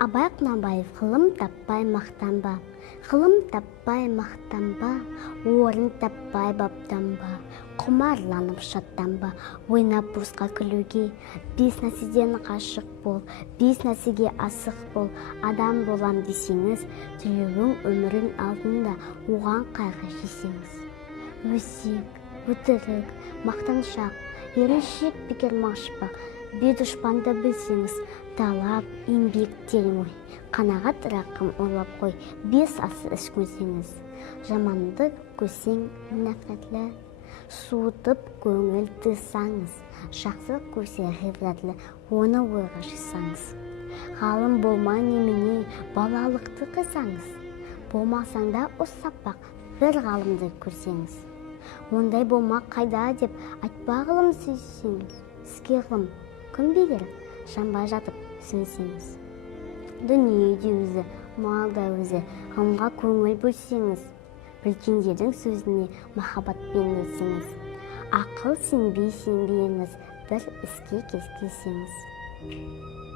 Абай Құнанбаев: ғылым таппай мақтанба, ғылым таппай мақтанба, орын таппай баптанба, құмарланып шаттанба, ойнап босқа күлуге, бес нәрседен ғашық бол, бес нәрсеге асық бол. Адам болам десеңіз, тілеуің өмірің алдында, оған қайғы жесеңіз. Өсек, өтірік, мақтаншақ, еріншек, бекер машпақ, бе-дұшпанды білсеңіз, талап, еңбек терең ой, қанағат рақым ойлап қой, бес асы ішкөнсеңіз. Жамандық көсең нәфретлі, суытып көңіл тысаңыз, жақсы көсе ғибратлы, оны ойға жисаңыз. Ғалым болма немене, балалықты қысаңыз, болмасаңда ұсаппақ бір ғалымды көрсеңіз. Ондай болмақ қайда деп айтпа ғылым сүйсеңіз, іске ғылым күн бегер жанбай жатып сүйсеңіз. Дүние де өзі, мал да өзі, ғылымға көңіл бөлсеңіз, білгендердің сөзіне махаббатпен өлсеңіз. Ақыл сенбей сенбейіңіз, бір іске кез келсеңіз.